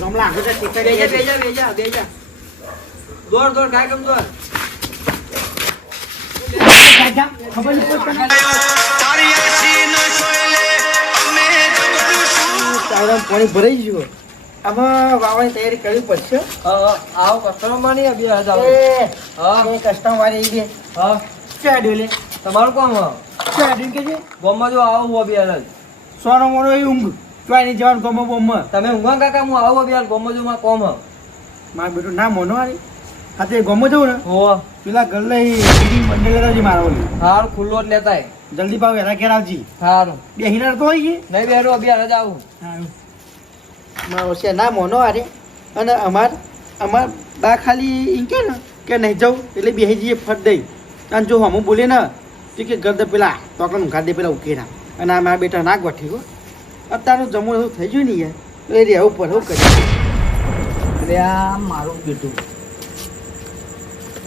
ગમલા આગળ ટેકા બેજા દોડ કાય કમ દોડ ખબર નહીં પડતી પાણી ભરાઈ ગયું આમાં વાવવાની તૈયારી કરવી પડશે આવો કસ્ટમર માં નહીં બે હજાર કસ્ટમર વાળી બે ચાડ્યો લે તમારું કોમ ચાડ્યું કે છે ગોમાં જો આવું બે હજાર સોનો મોનો એ ઊંઘ ચોઈ જવાનું ગમો બોમમાં તમે ઊંઘા કાકા હું આવું બે ગોમાં જો માં કોમ મારે બેટું ના મોનો આરી હા તે ગમો જવું ને હો પેલા ગલ્લે બીજી મંડળ આવજી મારો હારું ખુલ્લો જ લેતાય જલ્દી પાવ એના ઘેર આવજી હારું બે હિનાર તો હોય ગઈ નહીં બેરો બે હજાર આવું મારો છે ના મોનો આરે અને અમાર બા ખાલી એમ કે ને કે નહીં જાઉં એટલે બે જઈએ ફટ દઈ અને જો હમું બોલે ને તો કે ગરદ પેલા તોકન ઊંઘા દે પેલા ઉકેરા અને આ મારા બેટા ના ગોઠી ગયો અત્યારનું જમવું એવું થઈ ગયું ને યાર એટલે રહેવું પડે એવું કરી અરે આ મારું બેટું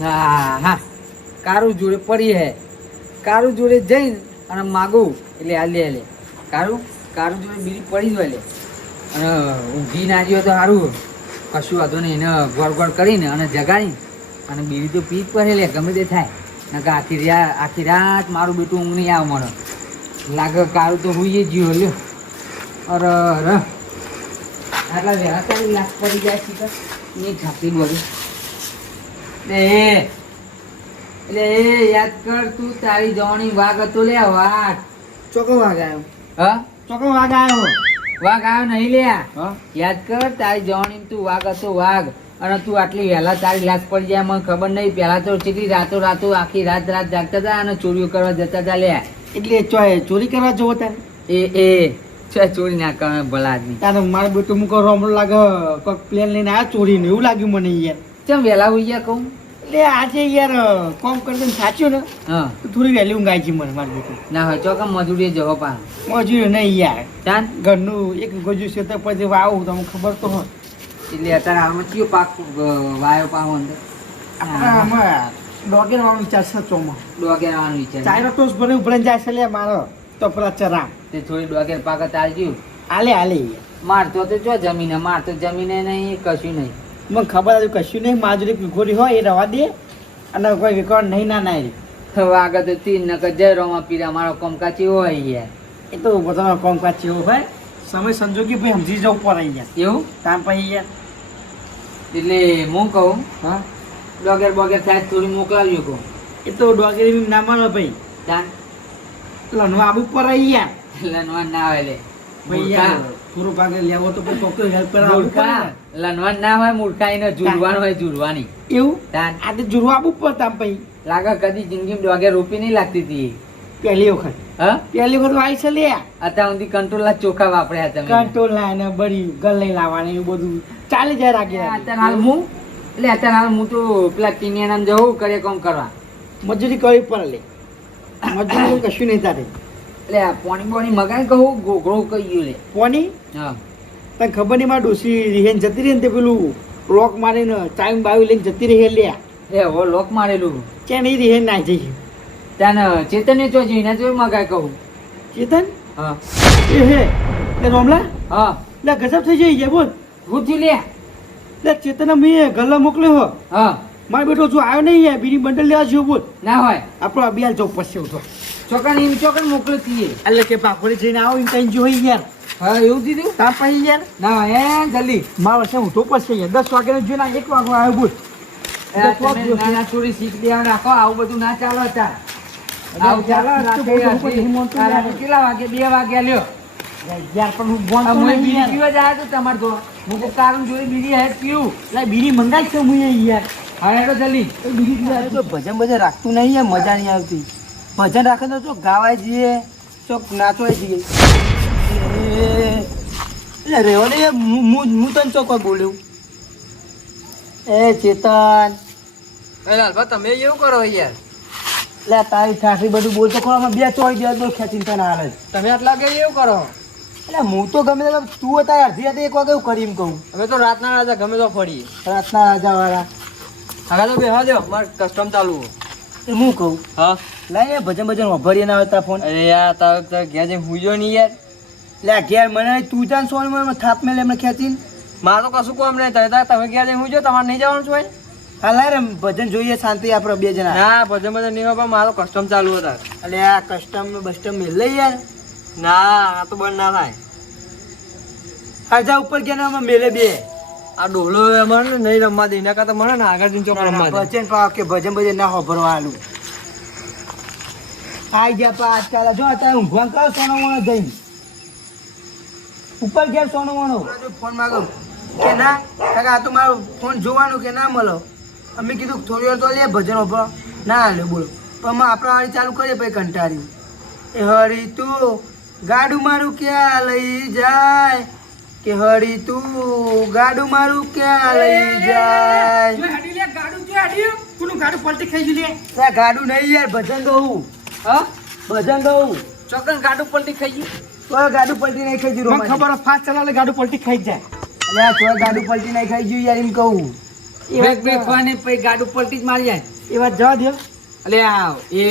હા કારું જોડે પડી હે કારું જોડે જઈને અને માગું એટલે હાલે કારું જોડે બીજી પડી જ લે અને ઊંઘી ના જ્યો તો સારું કશું વાંધો નહીં એને ગોળ કરીને અને જગાડી અને બીજી તો પીક પડે લે ગમે તે થાય નકા આખી રાત મારું બેટું ઊંઘ નહીં આવે મને લાગે કારું તો હુઈ જ્યો લ્યો અરે આટલા વહેલા તારી લાખ પડી જાય છે એ છાપી બોલું એટલે યાદ કર તું તારી જવાની વાઘ હતો લે વાઘ ચોકો વાઘ આવ્યો હા ચોકો વાઘ આવ્યો વાઘ આવ્યો નહીં લે હા યાદ કર તારી જવાની તું વાઘ હતો વાઘ અને તું આટલી વહેલા તારી લાશ પડી જાય મને ખબર નહીં પેલા તો કેટલી રાતો આખી રાત જાગતા હતા અને ચોરીઓ કરવા જતા હતા લે એટલે ચોરી કરવા જવો તારે એ ચોરી ના કરે ભલા આદમી તારે મારું બેટું મૂકો રોમડો લાગે કોઈક પ્લેન લઈને આ ચોરીને એવું લાગ્યું મને યાર ચમ વહેલા હોઈ ગયા કહું એટલે આજે યાર કોમ કરતા સાચું ને હા તો થોડી વહેલી ઊંઘ આવી છે મને મારું બેટું ના હોય ચોકમ મજૂરી જવો પા મજૂરી નહીં યાર ચાન ઘરનું એક ગજુ છે તો પછી વાવું તમને ખબર તો હોય એટલે અત્યારે આમાં કયો પાક વાયો પાવો અંદર આમાં ડોગેર વાળો વિચાર છે ચોમાં ડોગેર આવવાનું વિચાર ચાયરો ટોસ ભરે ઉભરાઈને જાય છે લે મારો તો પેલા ચરા તે થોડી ડોગેર પાક તારજ્યું હાલે મારતો તો જો જમીને મારતો જમીને નહીં કશું નહીં મને ખબર હતું કશું નહીં માજુરી પીખોરી હોય એ રવા દે અને કોઈ વિકળ નહીં ના હવે આગળ તો તીન નકર જય રોમાં પીરા મારો કોમકાચી હોય યાર એ તો બધાનો કોમકાજ છે એવું હોય સમય સંજોગી ભાઈ સમજી જવું પડે યાર એવું તાર પછી યાર એટલે હું કહું હા ડોગેર બોગેર થાય થોડી મોકલાવ્યો કહું એ તો ડોગેરી ના માનો ભાઈ ચાન લનવા આબુ પડે યાર લનવાન ના આવે લે ભાઈ યાર પૂરો ભાગે લેવો તો કોઈ કોક હેલ્પ કરાવવું પડે ને. લનવાન ના હોય મૂર્ખા એને જુડવાન હોય જુડવાની એવું તાન આ તો જુરવા આબુ પડે તાર પછી લાગે કદી જિંદગી ડોગેર રૂપી નહીં લાગતી હતી પહેલી વખત હા પહેલી વખત આવી છે લે અત્યાર સુધી કંટ્રોલ ચોખા વાપર્યા તમે કંટ્રોલ લાઈને બળી ગલ લઈ લાવવાની એવું બધું ચાલી જાય રાખી અત્યારે હાલ હું તો પેલા ટીનિયાના જવું કરે કોમ કરવા મજૂરી કરવી પડે લે મજૂરી કશું નહીં તારે એટલે આ પોણી મગાઈ કહું ગોગળો કહી ગયું લે પોની હા તને ખબર નહીં મારા ડોસી રિહેન જતી રહી ને તે પેલું લોક મારીને ચાઈમ બાવી લઈને જતી રહી લે એ હો લોક મારેલું ત્યાં નહીં રિહેન ના જઈ ત્યાં ચેતન ચો જઈને જો મગાઈ કહું ચેતન હા એ હે લે રોમલા હા લે ગજબ થઈ જાય બોલ ગુજી લે લે ચેતન મેં ગલ્લા મોકલ્યો હો હા મારો બેટો જો આવ્યો નહીં યાર બીડી બંડલ લેવા જેવું બોલ ના હોય આપણો અભિયાન ચોક પછી ઉઠો ચોકન મોકલી છીએ એટલે કે પાપડી જઈને આવો એમ કઈ જોઈ યાર હા એવું દીધું તાર પછી યાર ના હોય જલ્દી મારો છે ઉઠો પછી યાર 10 વાગે જોઈને 1 વાગે આવ્યો બોલ નાના ચોરી શીખ દેવા રાખો આવું બધું ના ચાલો અત્યારે આવું ચાલો રાત્રે કેટલા વાગે 2 વાગ્યા લ્યો યાર પણ હું બોલ બીજી પીવા જાય તો તમારે તો હું કોઈ કારણ જોઈ બીજી હે પીવું લા બીડી મંગાઈ છે હું યાર હા એડો જલ્દી બીડી પીવા તો ભજન રાખતું નહીં યાર મજા નહીં આવતી ભજન રાખે તો ચોક ગાવાય જઈએ ચોક નાચવાય જઈએ એટલે રેવો ને હું તને ચોક બોલ્યું એ ચેતન લાલભા તમે એવું કરો યાર લે તારી ઠાઠી બધું બોલતો ખરો આમાં 2 ચોરી દે બોલ ખેંચીને તને હાલે તમે આટલા કે એવું કરો એટલે હું તો ગમે તે તું હતા અડધી રાતે 1 વાગે એવું કરી એમ કહું અમે તો રાતના રાજા ગમે તો ફરીએ રાતના રાજા વાળા આગળ તો બેહવા દો મારે કસ્ટમ ચાલુ એ હું કહું હા લાઈ ભજન વાપરીએ ના આવતા ફોન અરે યાર તારે ઘેર જઈને હુજો નહીં યાર લે ઘેર મને તું જાન સોન મને થાપ મેલે એમને ખેંચીને મારે તો કશું કામ નહીં થાય તમે ક્યાં જઈ હું જો તમારે નહીં જવાનું છું હા લાય રે ભજન જોઈએ શાંતિ આપણે બે જણા. ના ભજન ભજન નહીં હોય પણ મારો કસ્ટમ ચાલુ હતા. એટલે આ કસ્ટમ બસ્ટમ મેલ લઈ યાર. ના આ તો બંધ ના થાય. આજા ઉપર ગયા ને મેલે બે. આ ડોલો અમારે નહીં રમવા દે એના કરતા મને ને આગળ જઈને ચોક રમવા દે. ભજન પાવ કે ભજન ભજન ના હોભરવા આલું. આઈ ગયા પા આજકાલ જો અત્યારે ઊંઘવા કરો સોનો મોનો જઈને ઉપર ગયા સોનો મોનો ફોન માંગો કે ના કાકા આ તો મારો ફોન જોવાનું કે ના મળો. અમે કીધું થોડી વાર તો લે ભજન હોભરો ના હાલે બોલો પણ આપણે વાળી ચાલુ કરીએ પછી કંટાળી એ હરી તું ગાડું મારું ક્યાં લઈ જાય કે હરી તું ગાડું મારું ક્યાં લઈ જાય. ગાડું પલટી ખાઈ ગયું લે ગાડું નહીં યાર ભજન ગયું. હા ભજન ગયું ચોકન ગાડું પલટી ખાઈ ગયું. તો ગાડું પલટી નહીં ખાઈ ગયું. ખબર ફાસ્ટ ચલાવે ગાડું પલટી ખાઈ જાય. એટલે આ તો ગાડું પલટી નહીં ખાઈ ગયું યાર એમ કહું. બ્રેક બ્રેક ખોને પછી ગાડું પલટી જ મારી જાય. એ વાત જવા દે. અલે આ એ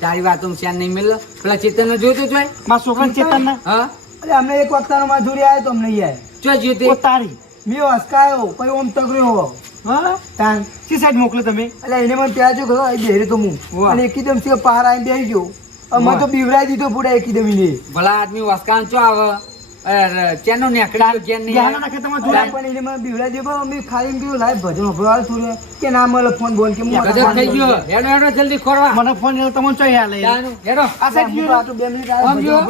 તારી વાતો શ્યાન નહીં મળે પેલા ચેતન જોયું તો મારા છોકરા ચેતન ના હા એટલે અમને એક વખત માં જોડી આવ્યો તો અમને યાર ચો જોતે તારી મેં હસકાયો પછી ઓમ તગડ્યો હા તાન સી સાઈડ મોકલો તમે એટલે એને મને ત્યાં જો ગયો બેહરે તો હું અને એકદમ છે પહાર આવીને બેસી ગયો અમે તો બીવડાઈ દીધો પૂરા એકદમ એને ભલા આદમી વસકાન ચો આવે ચેનો નેકડા ચેન નહીં પણ એને મને બીવડાઈ દીધો અમે ખાલી ગયો લાઈવ ભજન ભરવા થોડું કે ના મળે ફોન બોલ કે ગજબ થઈ ગયો હેડો હેડો જલ્દી ખોરવા મને ફોન તમને ચો યાર લઈ હેડો આ સાઈડ ગયો આ તો 2 મિનિટ આવ્યો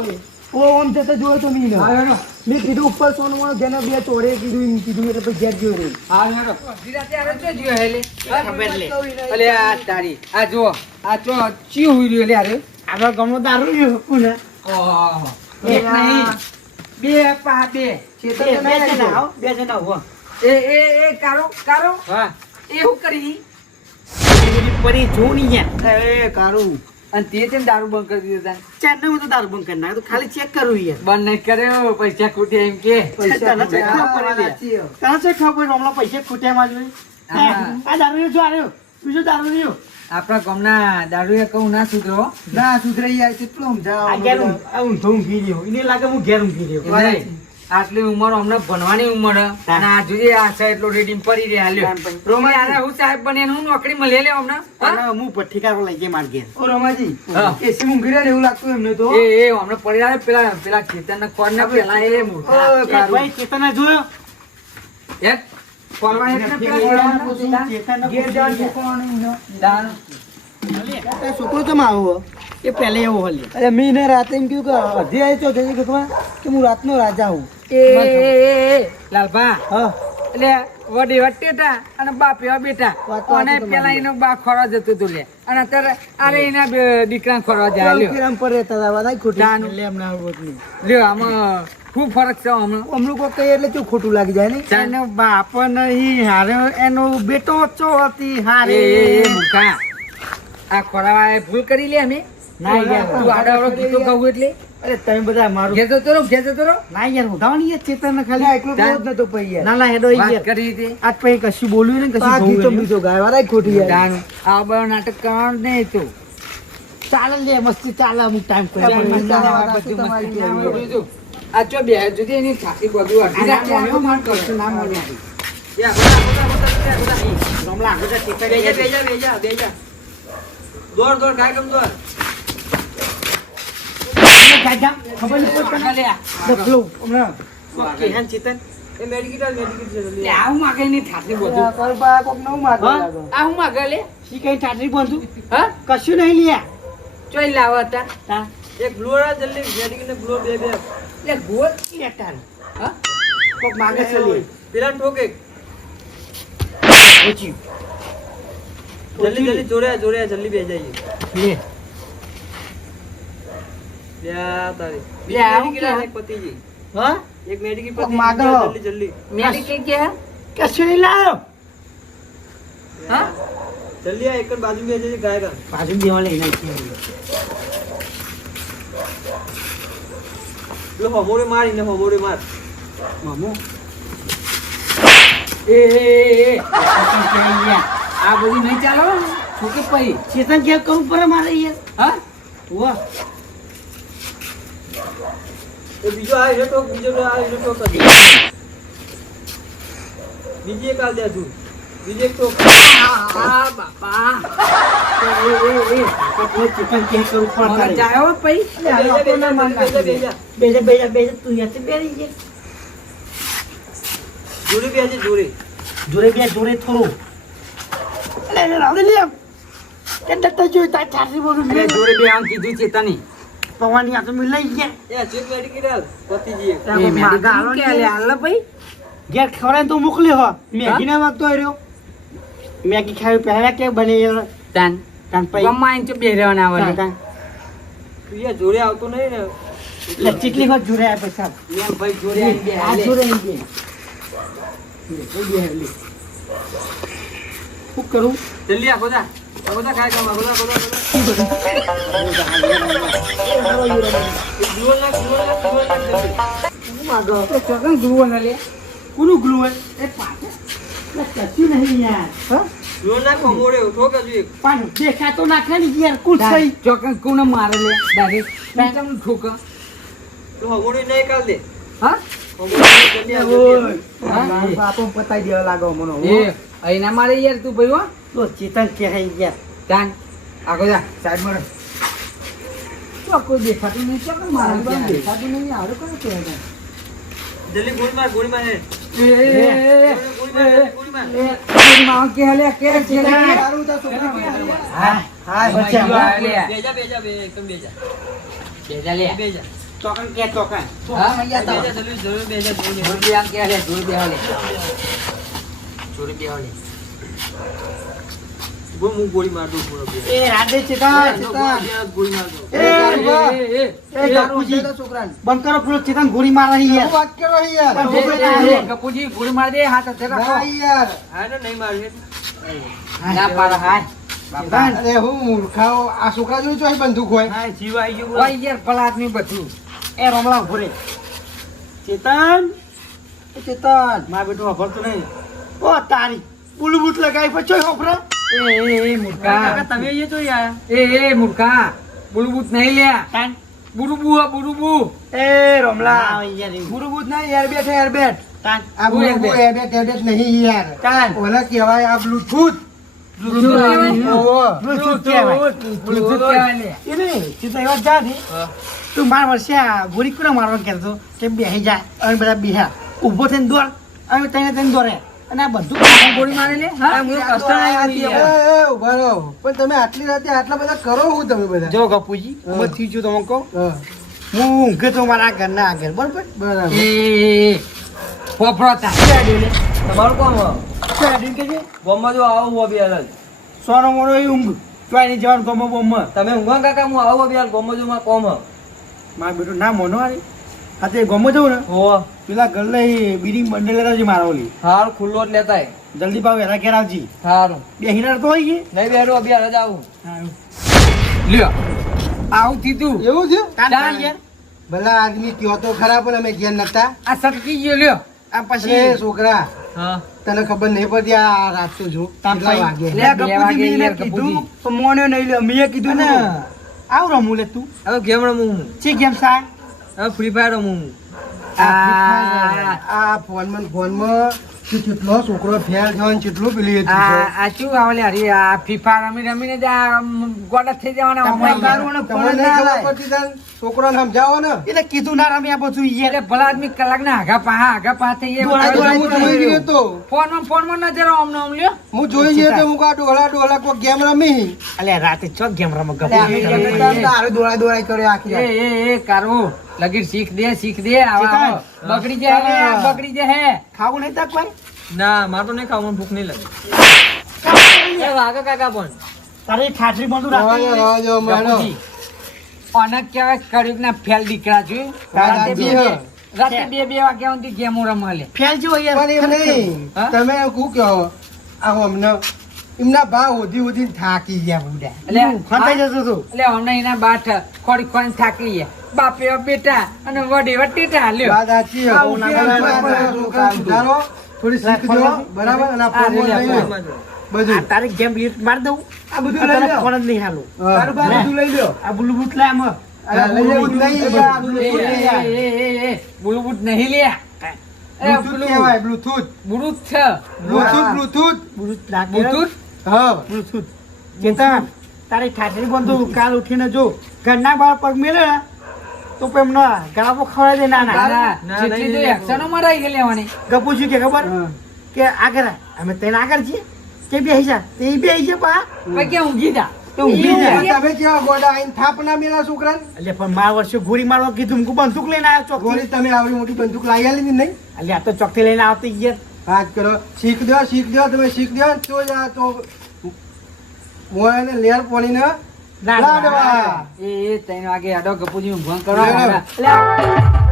ઓ ઓમ જતો જોયો તો મીને હેડો મેં કીધું ઉપર સોનું માં જેને બે ચોરે કીધું એમ કીધું એટલે પછી ઘેર ગયો રે હા હેડો ધીરાતે આરે ચો જીયો હેલે ખબર લે અલે આ તારી આ જો આ ચો ચી હોઈ રહ્યો લે આરે આપણા ગામનો દારૂ રહ્યો કોને ઓહો એક નહીં બે પા બે બે જણા હો એ કારો કારો હા એ હું કરી પરી જોની યાર એ કારું અને તે તેમ દારૂ બંધ કરી દીધો તા ચાંદને હું તો દારૂ બંધ કરી નાખ્યો તો ખાલી ચેક કરું યાર બંધ નહીં કર્યો પૈસા ખૂટ્યા એમ કે તને ચેક ખબર પડી તને ચેક ખબર હમણાં પૈસા ખૂટ્યા માં જોઈ આ દારૂ જો આર્યો બીજો દારૂ રહ્યો આપણા ગામના દારૂએ કહું ના સુધરો ના સુધરે યાર કેટલો સમજાવ આ ઘેર ઊંધો ઊંઘી રહ્યો એને લાગે હું ઘેર ઊંઘી રહ્યો આટલી ઉંમર હમણાં ભણવાની ઉંમર અને આ જોઈએ આ સાહેબ એટલો રેડીમ પડી રહ્યા લ્યો રોમાઈ આને હું સાહેબ બને હું નોકરી મળી લે હમણાં અને હું પઠ્ઠીકારો લઈ જાય માર ઘેર ઓ રમાજી એસી ઊંઘી રહ્યા ને એવું લાગતું એમને તો એ હમણાં પડી રહ્યા પેલા ચેતન કોણ ના પેલા એ મૂર્ખા ભાઈ ચેતન જોયો એક કોલવા એટલે છોકરો કેમ આવો એ પહેલે એવો હલે અરે મી ને રાતે એમ કીધું કે અધી આવી તો જઈ કે હું રાતનો રાજા હું એ લાલભા હા એટલે વડી વટેટા અને બાપ એવા બેટા અને પેલા એનો બા ખોરવા જતો હતો લે અને અત્યારે આરે એના દીકરા ખોરવા જાય લ્યો કિરામ પર રહેતા હતા વાય ખોટી જાન. એટલે એમને આવું બધું લ્યો આમાં ખૂબ ફરક છે હમણાં અમલું કોઈ કહીએ એટલે શું ખોટું લાગી જાય ને એનો બાપ નહીં હારે એનો બેટો ચો હતી હારે એ મૂર્ખા આ ખોરાવા ભૂલ કરી લે અમે ના યાર તું આડાવડો ગીતો ગાવું એટલે અરે તમે બધા મારું ઘેર જતો રહો ના યાર ઉધાવણી યાર ચેતન ખાલી એટલું જાન. બોલ નતો પઈ યાર ના ના હેડો વાત યાર કરી હતી આજ પછી કશું બોલ્યું ને કશું ગીતો બીજો ગાય વાળા ખોટી યાર જાનું આ બધું નાટક કરવાનું નહીં તું ચાલે લે મસ્તી ચાલે અમુક ટાઈમ આ ચો બે જુદી એની છાતી બધું અડધી રાખી આવ્યો માર કરશું ના મળે દોડ દોડ કાય કમ દોડ ખબર નહીં પડતી દખલો હમણાં કેહન ચેતન એ મેડિકલ છે લે આવું માગે ની છાતી બધું કરબા કોક નવું માગે હા લાગો આવું માગે લે ઈ કઈ ટાટરી બંધું હા કશું નહીં લ્યા ચોઈ લાવતા તા એક બ્લોર જલ્દી મેડિકલ ને બ્લોર બે લે ગોત લેટાર હા કોક માગે છે લે પેલા ઠોકે ઓછી જલ્દી જલ્દી જોડે જલ્દી બે જઈએ લે લ્યા તારી લે આવું મેડિકલ કે? એક પતિજી હા એક મેડિકલ કોક પતિ માગો. જલ્દી મેડિકલ કે કશું નહીં લાયો હા જલ્દી આ એક જ બાજુ બે જઈએ ગાય ગા બાજુ દેવા લઈને આવી પેલો હમોડે મારીને હમોડે માર મામો એ આ બધું નહીં ચાલો છોકે પઈ ચેતન કે કરવું પડે મારે યાર હા વાહ એ બીજો આ એને ઠોક બીજો આ એને ઠોક કરી બીજી એક આલ દે તું બીજી એક તો બાપા ચિકન કે કરું પણ મને તારે જાયો પઈ બેજા તું યાર બેરી જે જોડે બેજે જોડે જોડે થોડું અલે રાવડે લે કે ડટ્ટા જોઈ તા ચારસી બોલું અરે જોડે બે આમ કીધું છે તને પવાની આ તો મે લઈ ગયા એ ચેક મેડી કીડાલ પતિજી એક એ મેડિકલ કે લે હાલ પઈ ઘેર ખવડાય તો મોકલ્યો હો મેગી ના માંગતો રહ્યો મેગી ખાવી પહેલા કે બની તાન તાન પઈ ગમાઈન તો બે રહેવાના આવે તાન તું યાર જોડે આવતો નહીં ને એટલે ચીટલી વખત જોડે આ પૈસા એમ ભાઈ જોડે આઈ બે આ જોડે આવી ગયા શું કરું જલ્દી આ બધા ખાય કામ બધા જીવન નાખ જલ્દી તો ચોકન ગુવો ન લે કોનું ગ્લુ હે એ પાછે કશું નહીં યાર હા જીવન નાખ મોડે ઠોકે જો એક પાછું દેખાતો નાખે ને યાર કુલ સહી ચોકન કોને મારે લે ડાયરેક્ટ મેચમ ઠોક તો હમોડી નહીં કાલ દે હા જલ્દી આ જલ્દી હા બાપો પતાઈ દેવા લાગો મનો એ અહીંના મારે યાર તું ભાઈ હો તો ચેતન કે હે યાર તાન આગો જા સાઈડ માં ચોકો દેખાતું નહીં ચોકન મારે દેખાતું નહીં આવડે કોને કહેવાય જલ્દી ગોળી માર હે એ ગોળી માર એ માં કે હલે કે સારું તો છોકરા હા હા બચ્ચા બેજા બે એકદમ બેજા બેજા લે બેજા ચોકન કે ચોકન હા બેજા જલ્દી જરૂર બેજા જોઈને જોડે આમ કે હલે જોડે બે હલે જોડે બે હલે બો હું ગોળી માર દઉં પૂરો બે એ રાધે ચેતન ગોળી માર દઉં એ દારૂજી બંધ કરો પેલો ચેતન ગોળી મારે યાર વાત કરો યાર કપૂજી ગોળી માર દે હાથ હથે રાખો યાર હા ને નહીં માર ના પાડ હાય બાપા અરે હું મૂર્ખાઓ આ છોકરા જોઈ ચોઈ બંદૂક હોય હા જીવ આવી ગયો ઓય યાર પલા આદમી બધું એ રમલા ઉભો રે ચેતન એ ચેતન માર બેટું વાપરતો નહીં ઓ તારી બુલબુટ લગાવી પછી હોફરા એ મૂર્ખા તમે એ તો યાર એ મૂર્ખા બુરુબુત નહીં લ્યા તાન બુરુબુ આ બુરુબુ એ રમલા બુલબુટ નહીં એરબેટ એરબેટ તાન આ બુરુબુ એરબેટ નહીં યાર તાન ઓલા કહેવાય આ બ્લૂટૂથ બ્લૂટૂથ બ્લૂટૂથ કહેવાય બ્લૂટૂથ કહેવાય લે એ નહીં ચેતન એવા જા ને તું માર વર્ષે આ ગોળી કોને મારવા કહેતો કે બેહી જાય અને બધા બેહ્યા ઊભો થઈને દોડ અને તને દોડે અને આ બધું ગોળી મારે લે હા પણ તમે આટલી રાતે આટલા બધા કરો હું તમે બધા જો ગપુજી ઉમર થઈ ગયું તમે કહો હું ઊંઘે તો મારા ઘરના આગળ બરાબર બરાબર એ પોપરોતા તમારું કોમ કે છે બોમ્બમાં જો આવો હું બી હાલ સોનો મોનો એ ઊંઘ ચોઈની જવાનું ગમો બોમ્બ તમે ઊંઘવા કાકા હું આવો બી હાલ બોમ્બમાં જો માં કોમ મારા બેટું ના મોનો આરી હા તે ગમો જવું ને હો પેલા ગલ્લે બીડી બંડેલ જ મારવલી હાર ખુલ્લો જ લેતાય જલ્દી પાવ એના ઘેર આવજી હારું બે હિરાર તો હોય ગઈ નહીં બેરો અભી હાલ જ આવું લ્યો આવું થીધું એવું છે તાન યાર ભલા આદમી કયો તો ખરા પણ અમે ઘેર નતા આ સટકી ગયો લ્યો આ પછી છોકરા હા તને ખબર નહીં પડતી આ રાત તો જો કેટલા વાગે લે, બે વાગે યાર, કીધું કપૂજી. તો મોણ્યો નહીં લે મેં કીધું ને આવ રમું લે તું હવે ગેમ રમું હું છે ગેમ સાય હવે ફ્રી ફાયર રમું હું આ ફોનમાં કેટલો છોકરો ફેલ થયો ને કેટલું પેલી આ શું આવલે હરી આ ફીફા રમી રમીને જ આ ગોડા થઈ જવાના છોકરો સમજાવો ને એટલે કીધું ના રમ્યા બધું એટલે ભલા આદમી કલાક ના આગા પા થઈ ફોનમાં નજર આમ નામ લ્યો હું જોઈ જઈએ તો હું કા ડોળા કોઈ ગેમ રમી અલે રાતે ચોક ગેમ રમ દોડા કર્યો આખી એ કારું લગીર શીખ દે આવા બગડી જાય ખાવું નહીં તક કોઈ ના મારે તો નહીં ખાવું મને ભૂખ નહીં લાગે એ વાગે કાકા પણ તારી ઠાઠરી બંધુ રાખી અનક કહેવાય કડીક ના ફેલ દીકરા છું રાતે બે વાગ્યા સુધી ગેમો રમાલે ફેલ જેવો યાર તમે શું કહો આ અમને એમના ભાવ ઓધી થાકી ગયા બુડા એટલે ખંતાઈ જતો તું એટલે અમને એના બાઠ ખોડી થાકી ગયા બાપે બેટા અને વડે વટેટા લ્યો વાત સાચી છે. સુધારો, થોડી શીખ જો, બરાબર અને આ ફોન લઈ લો. બધું આ તારે ગેમ લિસ્ટ માર દઉં આ બધું આ લઈ તને લો. ફોન જ નહીં હાલું તારું બા બધું લઈ લો. આ બુલબુટ લે આમાં અરે બુલબુટ નહીં યાર, બુલબુટ નહીં યાર. બુલબુટ નહીં લ્યા પેલું કહેવાય બ્લૂટૂથ બુરુદ છે બ્લૂટૂથ બુરુદ લાગે બુરુદ હા બ્લૂટૂથ ચેતન તારી ઠાઠરી બંધુ કાલ ઉઠીને જો ઘરના બહાર પગ મેલે ને તો પણ એમને ગળાપો ખવડાવી દે ના ના ના, જેટલી તો નહીં, એક્શનો માં રહી ગઈ લેવાની ગપુ શું કે ખબર કે આગળ આય. અમે તેને આગળ છીએ કે બેસી જા તે બેસી છે પા પછી કે ઊંઘી જા તો ઊંઘી જાય તમે કેવા ગોડા આઈને થાપ ના મેલા છોકરા એટલે પણ મારા વર્ષે ગોળી મારવા કીધું હું બંદૂક લઈને આવ્યો ચોકથી ગોળી તમે આવડી મોટી બંદૂક લાવી આલી નહીં એટલે આ તો ચોકથી લઈને આવતી યાર વાત કરો શીખ દો તમે શીખ દો તો જ આ તો મોયાને લેર પોણીને ના, લાડવા એ 3 વાગે આડો ગપુજી ઊંઘવાનું કરો લેવડો. એટલે